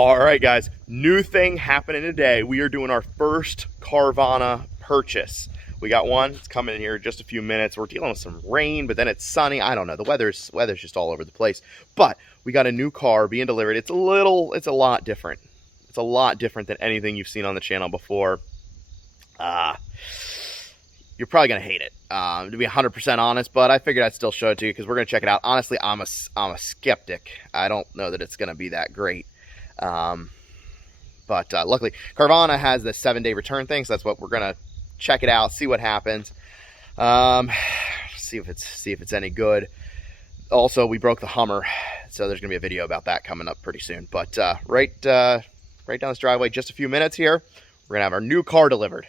All right, guys, new thing happening today. We are doing our first Carvana purchase. We got one. It's coming in here in just a few minutes. We're dealing with some rain, but then it's sunny. I don't know. The weather's just all over the place. But we got a new car being delivered. It's a lot different. It's a lot different than anything you've seen on the channel before. You're probably gonna hate it, to be 100% honest. But I figured I'd still show it to you because we're gonna check it out. Honestly, I'm a skeptic. I don't know that it's gonna be that great. But luckily Carvana has the 7-day return thing, so that's what we're gonna check it out, see what happens, see if it's any good. Also, we broke the Hummer, so there's gonna be a video about that coming up pretty soon. But right down this driveway, just a few minutes here, we're gonna have our new car delivered.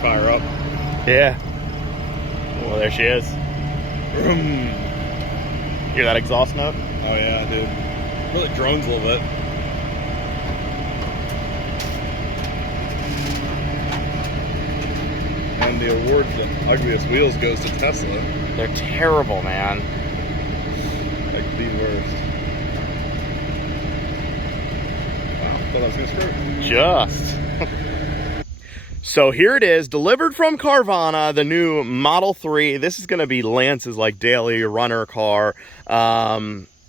Fire up. Yeah. Well, there she is. Vroom. Hear that exhaust note? Oh yeah, dude. Really drones a little bit. And the award for the ugliest wheels goes to Tesla. They're terrible, man. Like the worst. Wow, thought I was gonna screw. Just. So here it is, delivered from Carvana, the new Model 3. This is going to be Lance's like daily runner car. I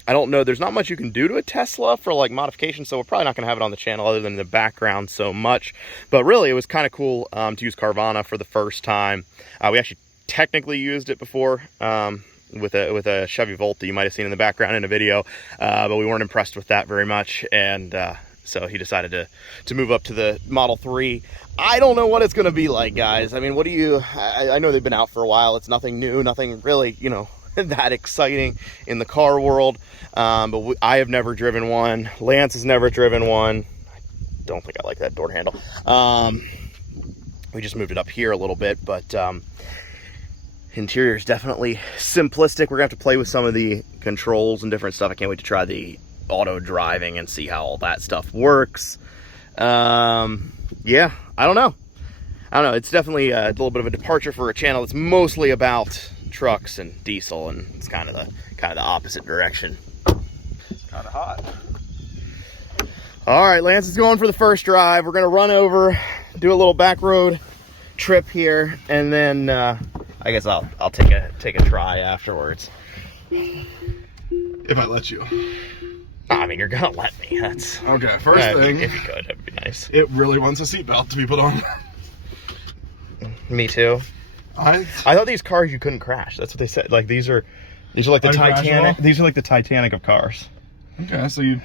don't know, there's not much you can do to a Tesla for like modification, so we're probably not going to have it on the channel other than in the background so much. But really, it was kind of cool to use Carvana for the first time. We actually technically used it before with a Chevy Volt that you might have seen in the background in a video, but we weren't impressed with that very much, and so he decided to move up to the Model 3. I don't know what it's going to be like, guys. I mean, what do you... I know they've been out for a while. It's nothing new, nothing really, you know, that exciting in the car world. But I have never driven one. Lance has never driven one. I don't think I like that door handle. We just moved it up here a little bit, but interior is definitely simplistic. We're going to have to play with some of the controls and different stuff. I can't wait to try the auto driving and see how all that stuff works. Yeah, I don't know. It's definitely a little bit of a departure for a channel that's mostly about trucks and diesel, and it's kind of the opposite direction. It's kind of hot. All right, Lance is going for the first drive. We're gonna run over, do a little back road trip here, and then I guess I'll take a try afterwards. If I let you. I mean, you're gonna let me. That's okay. First thing, if you could, that'd be nice. It really wants a seatbelt to be put on. Me too. I thought these cars you couldn't crash. That's what they said. Like these are like the Titanic. These are like the Titanic of cars. Okay, so you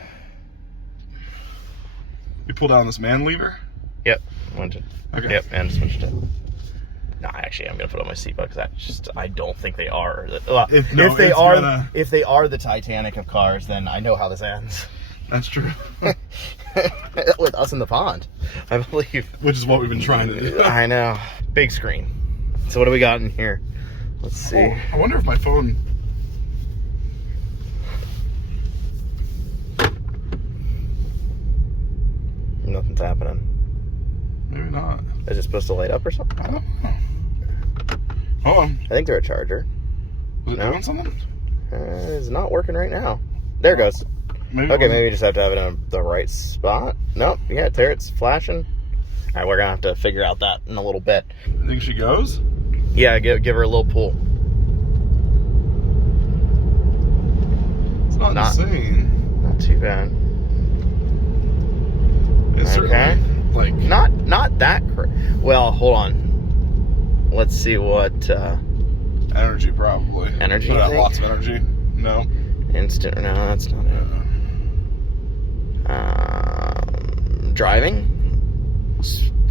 pull down this man lever. Yep. Okay. Yep, and switched it. No, actually, I'm gonna put on my seatbelt because I don't think they are. If they are the Titanic of cars, then I know how this ends. That's true. With us in the pond, I believe. Which is what we've been trying to do. I know. Big screen. So what do we got in here? Let's see. Oh, I wonder if my phone. Nothing's happening. Maybe not. Is it supposed to light up or something? I don't know. Hold on. I think they're a charger. Was it doing something? It's not working right now. There it goes. Maybe Okay, maybe we just have to have it in the right spot. Nope, yeah, there it's flashing. All right, we're gonna have to figure out that in a little bit. I think she goes? Yeah, give her a little pull. It's not insane. Not too bad. It's okay. Like not that well, hold on. Let's see what energy probably. Energy. Lots of energy. No. Instant. No, that's not it. Driving.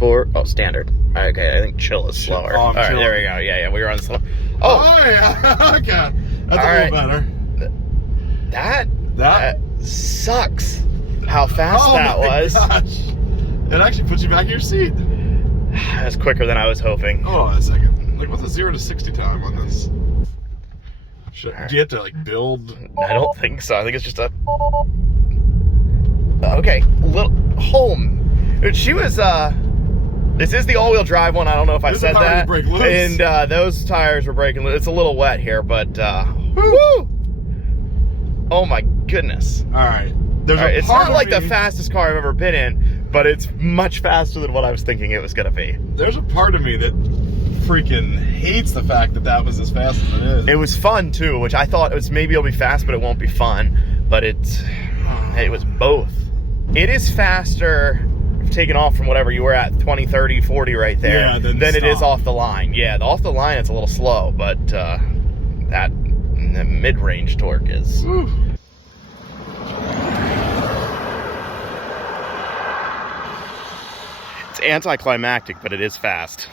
Sport. Oh, standard. Okay, I think chill is slower. Oh, All right, chill. there we go. Yeah, we were on slow. Oh yeah. Okay. That's All a little better. That sucks. How fast that was. Gosh. It actually puts you back in your seat. That's quicker than I was hoping. Hold on a second. Like, what's the 0 to 60 time on this? Do you have to like build? I don't think so. I think it's just a. Okay, little home. She was. This is the all-wheel drive one. I don't know if I said that. Break loose. And those tires were breaking loose. It's a little wet here, but woo! Oh my goodness! All right. It's not like the fastest car I've ever been in, but it's much faster than what I was thinking it was gonna be. There's a part of me that freaking hates the fact that that was as fast as it is. It was fun too, which I thought it was maybe it'll be fast, but it won't be fun. But it was both. It is faster taking off from whatever you were at, 20, 30, 40 right there, yeah, than it is off the line. Yeah, off the line it's a little slow, but that the mid-range torque is. Whew. It's anticlimactic, but it is fast.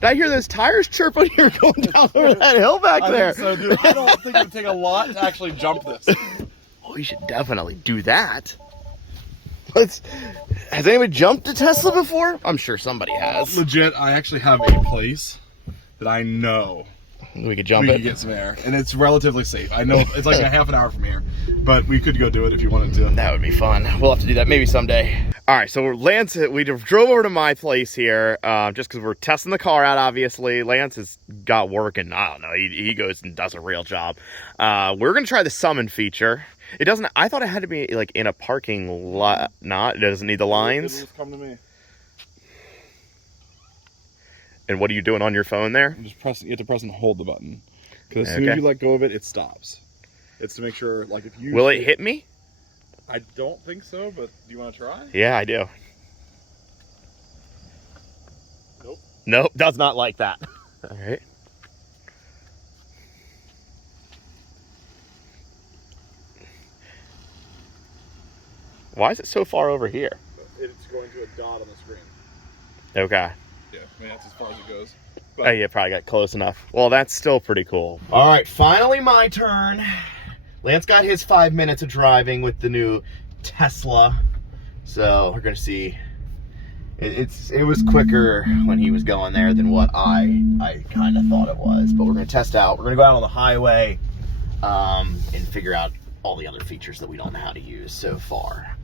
Did I hear those tires chirp when you were going down over that hill back there? I think so, dude. I don't think it would take a lot to actually jump this. Oh, you should definitely do that. Has anybody jumped a Tesla before? I'm sure somebody has. Legit, I actually have a place that I know We could jump we it. could get some air, and it's relatively safe. I know it's like a half an hour from here, but we could go do it if you wanted to. That would be fun. We'll have to do that maybe someday. All right, so Lance, we drove over to my place here just because we're testing the car out, obviously. Lance has got working. I don't know. He goes and does a real job. We're going to try the summon feature. It doesn't, I thought it had to be like in a parking lot. Not, it doesn't need the lines. It'll just come to me. And what are you doing on your phone there? I'm just pressing. You have to press and hold the button, because as soon as you let go of it, it stops. It's to make sure, like, if you. Will it hit me? I don't think so, but do you want to try? Yeah, I do. Nope. Nope, does not like that. All right. Why is it so far over here? It's going to a dot on the screen. Okay. Yeah, I mean, that's as far as it goes. Oh, yeah, probably got close enough. Well, that's still pretty cool. All right, finally my turn. Lance got his 5 minutes of driving with the new Tesla. So we're gonna see. It was quicker when he was going there than what I kind of thought it was. But we're gonna test out. We're gonna go out on the highway and figure out all the other features that we don't know how to use so far.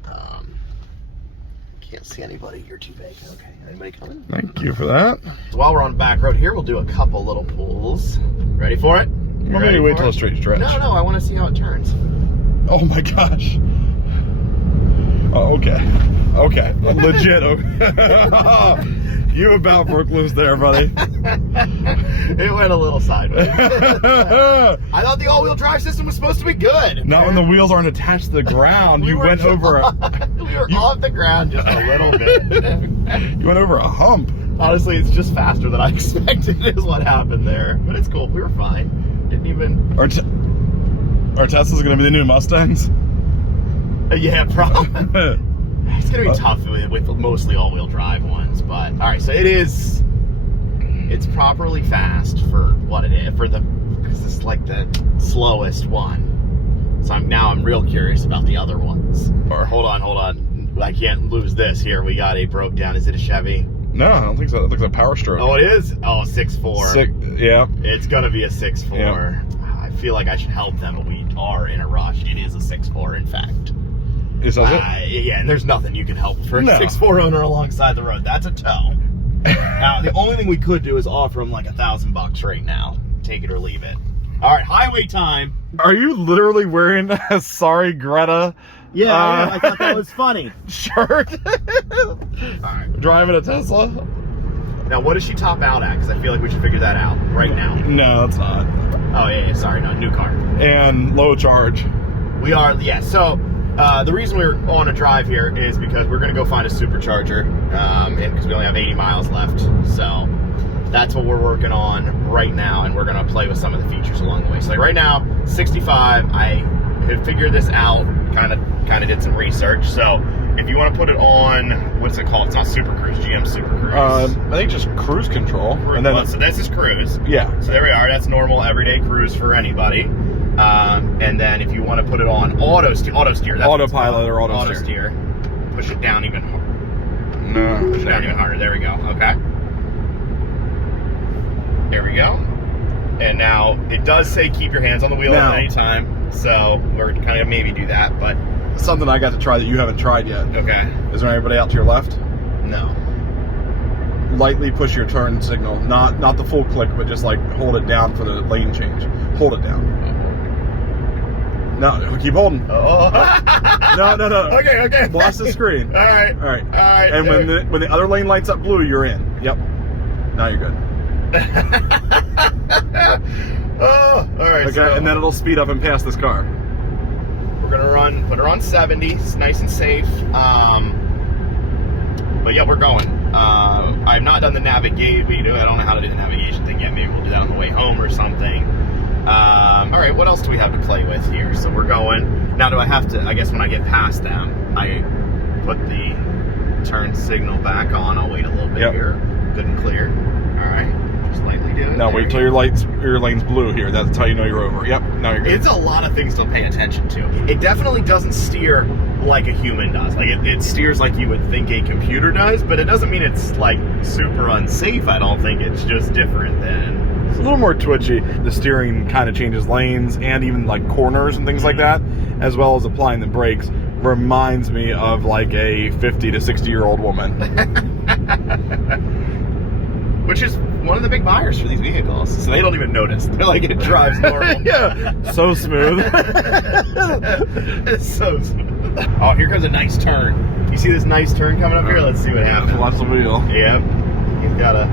Can't see anybody. You're too big. Okay. Anybody coming? Thank you for that. So while we're on the back road here, we'll do a couple little pulls. Ready for it? Well, maybe wait till a straight stretch. No, I want to see how it turns. Oh my gosh. Oh, okay. Okay. Legit. Okay. You about broke loose there, buddy. It went a little sideways. I thought the all-wheel drive system was supposed to be good. Not when the wheels aren't attached to the ground. You went over we were off the ground just a little bit. You went over a hump. Honestly, it's just faster than I expected is what happened there. But it's cool. We were fine. Didn't even... Our Tesla's going to be the new Mustangs? Yeah, probably. It's going to be tough with mostly all-wheel drive ones, but all right, so it's properly fast for what it is, because it's like the slowest one. So I'm real curious about the other ones. Or hold on. I can't lose this here. We got a broke down. Is it a Chevy? No, I don't think so. It looks like a Power Stroke. Oh, it is? Oh, 6.4. Yeah. It's going to be a 6.4. Yeah. I feel like I should help them, but we are in a rush. It is a 6.4, in fact. Is it? Yeah, and there's nothing you can help for a 6.4 owner alongside the road. That's a tow. Now, the only thing we could do is offer him like $1,000 right now. Take it or leave it. All right, highway time. Are you literally wearing a Sorry Greta? Yeah, I thought that was funny. Shirt? All right. Driving a Tesla? Now, what does she top out at? Because I feel like we should figure that out right now. No, it's not. Oh, yeah, sorry, no, new car. And low charge. We are, yeah, so... the reason we're on a drive here is because we're going to go find a supercharger, because we only have 80 miles left. So That's what we're working on right now, and we're gonna play with some of the features along the way. So like right now, 65, I have figured this out, kind of did some research. So if you want to put it on, what's it called? It's not Super Cruise, GM Super Cruise. I think just cruise control. And then so this is cruise. Yeah. So there we are. That's normal everyday cruise for anybody. And then if you want to put it on auto steer, that's autopilot or auto steer. Push it down even harder. No. Push it down even harder. There we go. Okay. There we go. And now it does say keep your hands on the wheel at any time. So we're kind of maybe do that, but something I got to try that you haven't tried yet. Okay. Is there anybody out to your left? No. Lightly push your turn signal. Not the full click, but just like hold it down for the lane change. Hold it down. No, keep holding. Oh. No. Okay. Lost the screen. All right. And when the other lane lights up blue, you're in. Yep. Now you're good. Oh, all right. Okay, So and then it'll speed up and pass this car. We're gonna put her on 70. It's nice and safe. But yeah, we're going. I've not done the navigate. I don't know how to do the navigation thing yet. Maybe we'll do that on the way home or something. All right, what else do we have to play with here? So we're going. Now do I have to, I guess when I get past them, I put the turn signal back on. I'll wait a little bit here. Good and clear. All right, just lightly do it. Now wait till your lane's blue here. That's how you know you're over. Yep, now you're good. It's a lot of things to pay attention to. It definitely doesn't steer like a human does. Like it steers like you would think a computer does, but it doesn't mean it's like super unsafe. I don't think it's just different than. It's a little more twitchy. The steering kind of changes lanes and even like corners and things like that, as well as applying the brakes. Reminds me of like a 50 to 60-year-old woman. Which is one of the big buyers for these vehicles. So they don't even notice. They're like, it drives normal. Yeah. So smooth. It's so smooth. Oh, here comes a nice turn. You see this nice turn coming up here? Let's see what happens. Watch the wheel. Yep. He's got a...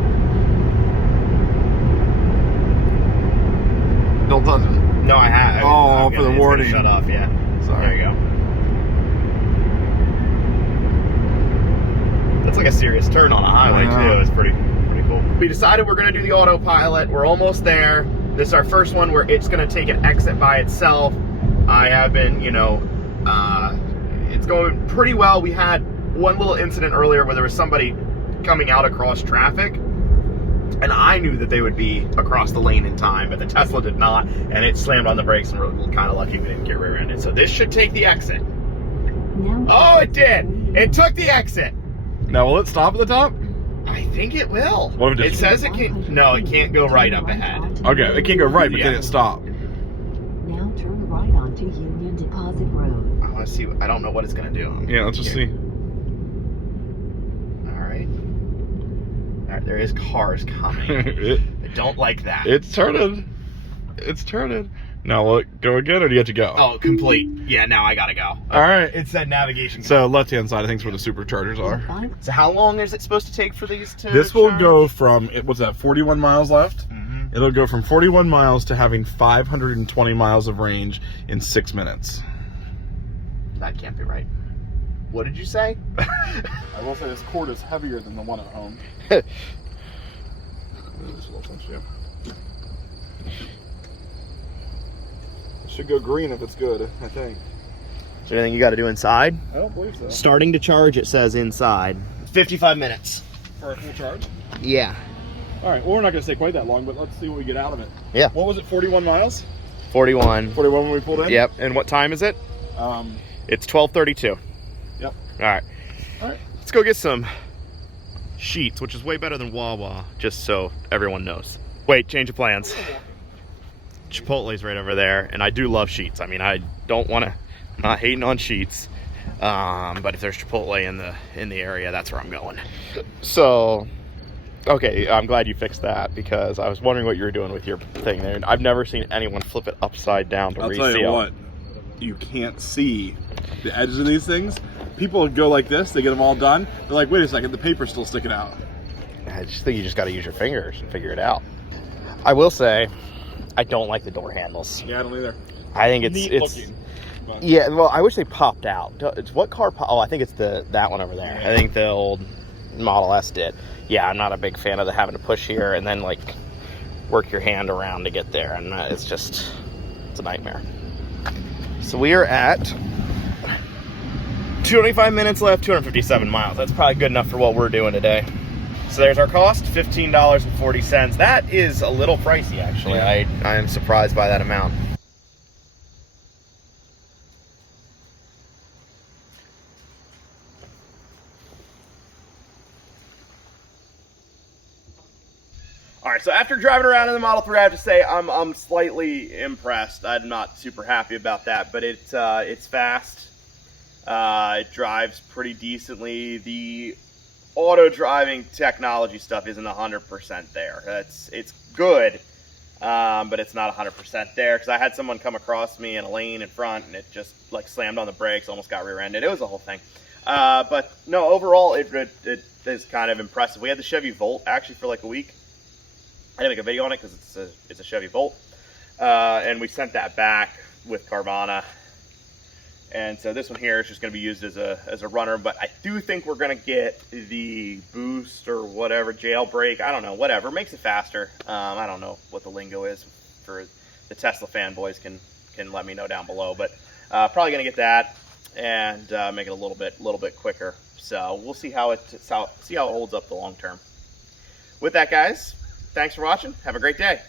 Don't touch it. No, I have. Oh, for the warning. Shut off, yeah. Sorry. There you go. That's like a serious turn on a highway, too. It's pretty cool. We decided we're going to do the autopilot. We're almost there. This is our first one where it's going to take an exit by itself. I have been, it's going pretty well. We had one little incident earlier where there was somebody coming out across traffic, and I knew that they would be across the lane in time, but the Tesla did not, and it slammed on the brakes, and we're kind of lucky we didn't get rear-ended. So this should take the exit. Oh, it did! It took the exit! Now, will it stop at the top? I think it will. What if it says it can't. No, it can't go right up ahead. Okay, it can't go right, but can it stop? Now turn right onto Union Deposit Road. Oh, let's see. I don't know what it's gonna do. Yeah, let's just see. All right, there is cars coming. I don't like that. It's turning. Now, look, go again, or do you have to go? Oh, complete. Yeah, now I gotta go. All right. It said navigation. So left-hand side, I think, is where the superchargers are. So how long is it supposed to take for these to This will charge? go from, what's that, 41 miles left? Mm-hmm. It'll go from 41 miles to having 520 miles of range in 6 minutes. That can't be right. What did you say? I will say this cord is heavier than the one at home. Should go green if it's good, I think. Is there anything you got to do inside? I don't believe so. Starting to charge, it says inside. 55 minutes. For a full charge? Yeah. All right, well, we're not going to stay quite that long, but let's see what we get out of it. Yeah. What was it, 41 miles? 41. 41 when we pulled in? Yep. And what time is it? It's 12:32. Yep. All right. All right. Let's go get some sheets, which is way better than Wawa, just so everyone knows. Wait, change of plans. Chipotle's right over there, and I do love sheets. I mean, I don't want to, I'm not hating on sheets, but if there's Chipotle in the area, that's where I'm going. So, okay, I'm glad you fixed that, because I was wondering what you were doing with your thing there. I've never seen anyone flip it upside down to reseal. I'll tell you what, you can't see the edges of these things. People go like this, they get them all done. They're like, wait a second, the paper's still sticking out. I just think you just got to use your fingers and figure it out. I will say, I don't like the door handles. Yeah, I don't either. I think it's looking. But yeah. Well, I wish they popped out. It's what car? Oh, I think it's that one over there. Yeah. I think the old Model S did. Yeah, I'm not a big fan of the having to push here and then like work your hand around to get there, and it's a nightmare. So we are at 25 minutes left, 257 miles. That's probably good enough for what we're doing today. So there's our cost, $15.40. That is a little pricey, actually. Yeah. I am surprised by that amount. All right, so after driving around in the Model 3, I have to say I'm slightly impressed. I'm not super happy about that, but it's fast. It drives pretty decently. The auto driving technology stuff isn't 100% there. It's good, but it's not 100% there, because I had someone come across me in a lane in front and it just like slammed on the brakes, almost got rear-ended. It was a whole thing. But no, overall it is kind of impressive. We had the Chevy Volt actually for like a week. I didn't make a video on it because it's a Chevy Volt, and we sent that back with Carvana. And so this one here is just going to be used as a runner, but I do think we're going to get the boost or whatever, jailbreak, I don't know, whatever, makes it faster. I don't know what the lingo is for the Tesla fanboys, can let me know down below, but probably going to get that and make it a little bit quicker. So we'll see how it holds up the long term. With that, guys, thanks for watching. Have a great day.